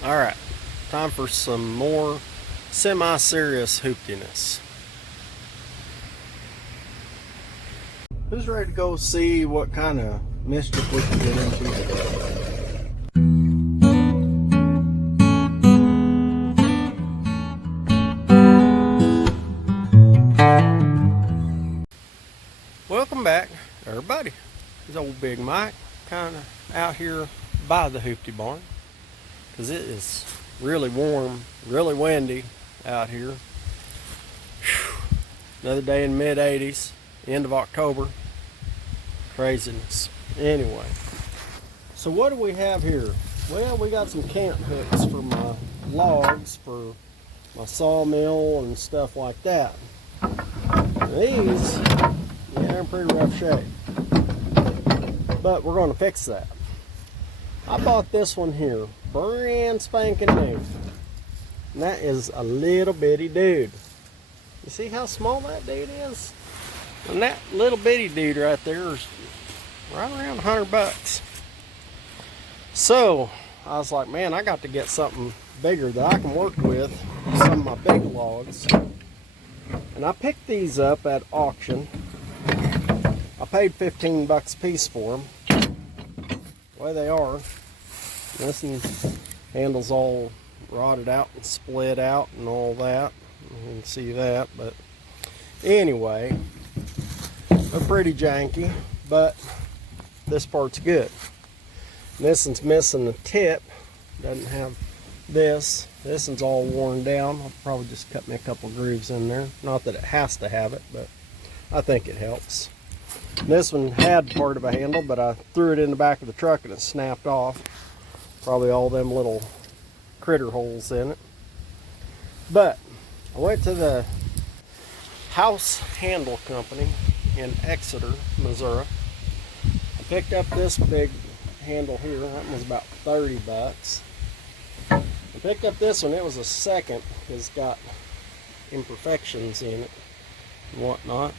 Alright, time for some more semi-serious hooptiness. Who's ready to go see what kind of mischief we can get into today? Welcome back, everybody. It's old Big Mike, kind of out here by the hoopty barn, because it is really warm, really windy out here. Whew. Another day in mid-80s, end of October. Craziness. Anyway, so what do we have here? Well, we got some Cant hooks for my logs, for my sawmill and stuff like that. These, yeah, they're in pretty rough shape, but we're going to fix that. I bought this one here, brand spanking new, and that is a little bitty dude. You see how small that dude is? And that little bitty dude right there is right around $100. So I was like, man, I got to get something bigger that I can work with some of my big logs. And I picked these up at auction. I paid 15 bucks a piece for them. The way they are. This handle's all rotted out and split out and all that. You can see that, but anyway, they're pretty janky, but this part's good. And this one's missing the tip. Doesn't have this. This one's all worn down. I'll probably just cut me a couple grooves in there. Not that it has to have it, but I think it helps. This one had part of a handle, but I threw it in the back of the truck and it snapped off. Probably all them little critter holes in it. But I went to the House Handle Company in Exeter, Missouri. I picked up this big handle here. That one was about 30 bucks. I picked up this one. It was a second. It's got imperfections in it and whatnot,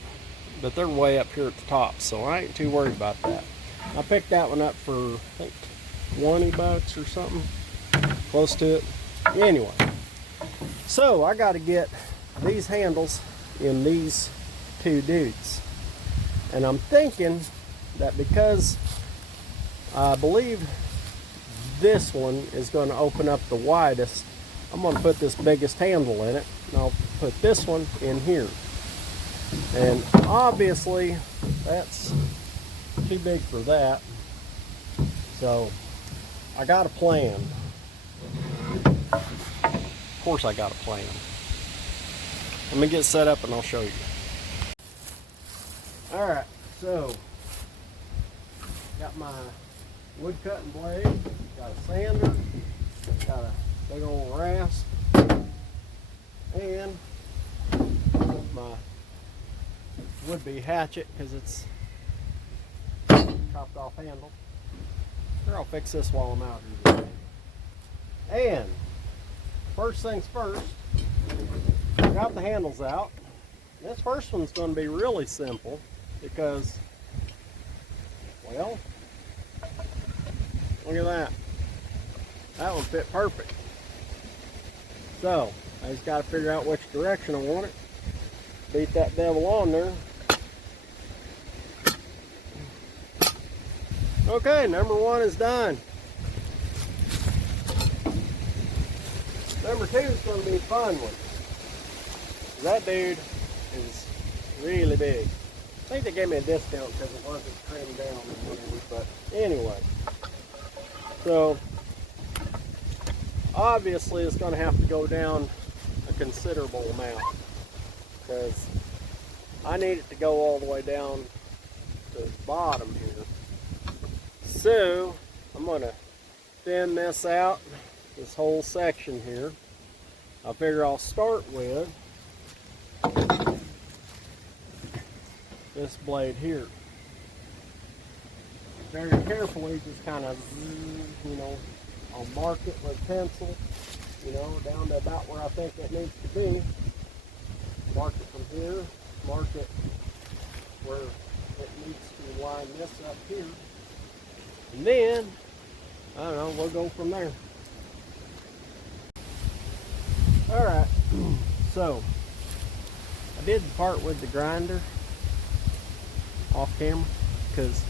but they're way up here at the top, so I ain't too worried about that. I picked that one up for, I think, 20 bucks or something, close to it. Anyway, so I got to get these handles in these two dudes, and I'm thinking that because I believe this one is going to open up the widest, I'm going to put this biggest handle in it, and I'll put this one in here. And obviously that's too big for that, so I got a plan. Of course I got a plan. Let me get set up and I'll show you. Alright, so got my wood cutting blade, got a sander, got a big old rasp, and my would-be hatchet, because it's chopped off handle. Here, I'll fix this while I'm out here today. And first things first, I got the handles out. This first one's going to be really simple because, well, look at that. That one fit perfect. So I just got to figure out which direction I want it. Beat that devil on there. Okay, number one is done. Number two is going to be a fun one. That dude is really big. I think they gave me a discount because it wasn't trimmed down or whatever, but anyway. So, obviously it's going to have to go down a considerable amount, because I need it to go all the way down to the bottom here. So I'm going to thin this out, this whole section here. I figure I'll start with this blade here. Very carefully, just kind of, you know, I'll mark it with pencil, you know, down to about where I think it needs to be. Mark it from here, mark it where it needs to line this up here. And then, I don't know, we'll go from there. Alright, so I did the part with the grinder off camera because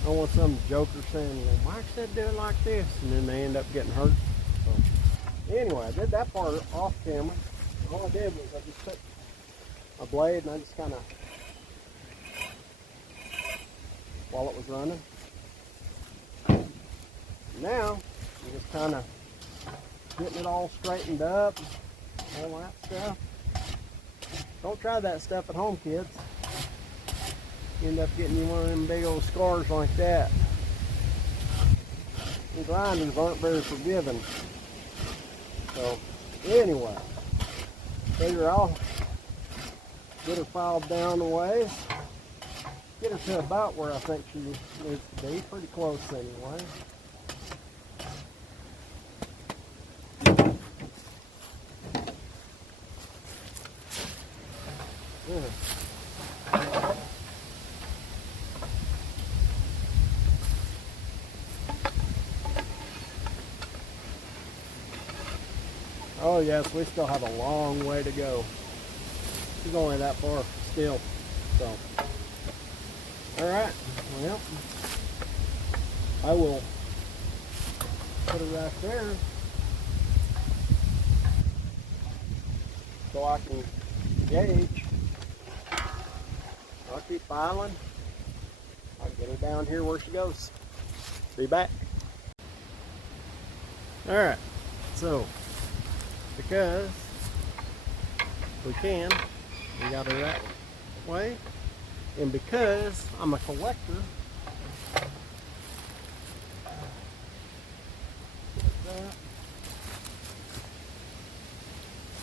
I don't want some joker saying, well, Mike said do it like this, and then they end up getting hurt. So anyway, I did that part off camera. All I did was I just took my blade and I just kind of, while it was running. Now I'm just kind of getting it all straightened up, all that stuff. Don't try that stuff at home, kids. You end up getting you one of them big old scars like that. The grinders aren't very forgiving. So anyway, figure I'll get her filed down a ways. Get her to about where I think she needs to be. Pretty close anyway. Oh yes, we still have a long way to go. She's only that far still. So, all right. Well, I will put her right there so I can gauge. I'll keep filing. I'll get her down here where she goes. Be back. All right. So, because we can, we got her that way, and because I'm a collector,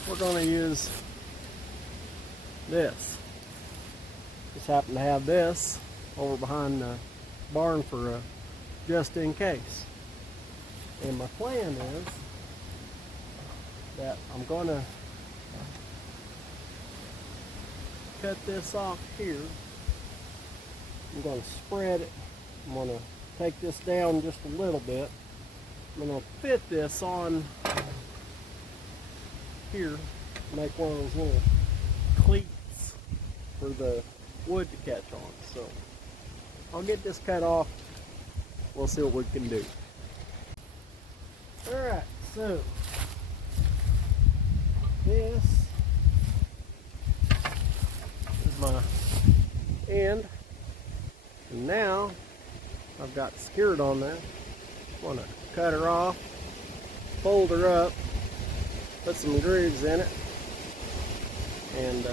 we're going to use this. Just happen to have this over behind the barn for just in case. And my plan is that I'm going to cut this off here. I'm going to spread it. I'm going to take this down just a little bit. I'm going to fit this on here, make one of those little cleats for the wood to catch on. So I'll get this cut off. We'll see what we can do. Alright, so this is my end, and now I've got it secured on there. I want to cut her off, fold her up, put some grooves in it, and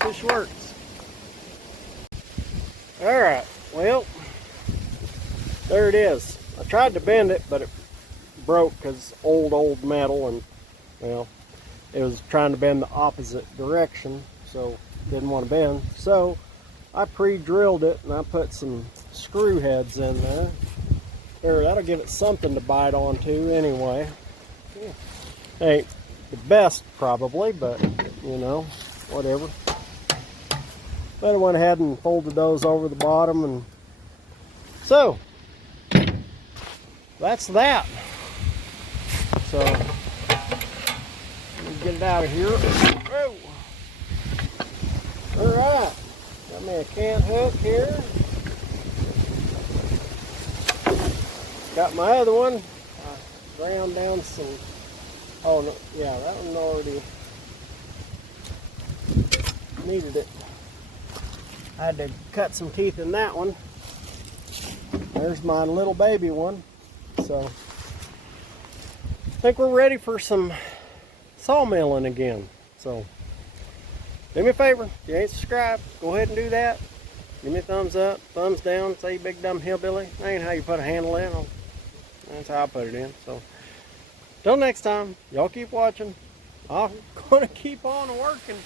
this works. Alright, well, there it is. I tried to bend it, but it broke because it's old metal, and well, it was trying to bend the opposite direction, so didn't want to bend. So I pre-drilled it and I put some screw heads in there. There, that'll give it something to bite onto anyway. Ain't the best probably, but you know, whatever. But I went ahead and folded those over the bottom, and so that's that. So get it out of here. Whoa. All right, got me a cant hook here. Got my other one. I ground down some. Oh no, yeah, that one already needed it. I had to cut some teeth in that one. There's my little baby one. So I think we're ready for some sawmilling again. So do me a favor, if you ain't subscribed, go ahead and do that. Give me a thumbs up, thumbs down, say you big dumb hillbilly. That ain't how you put a handle in. That's how I put it in. So till next time, y'all keep watching. I'm gonna keep on working.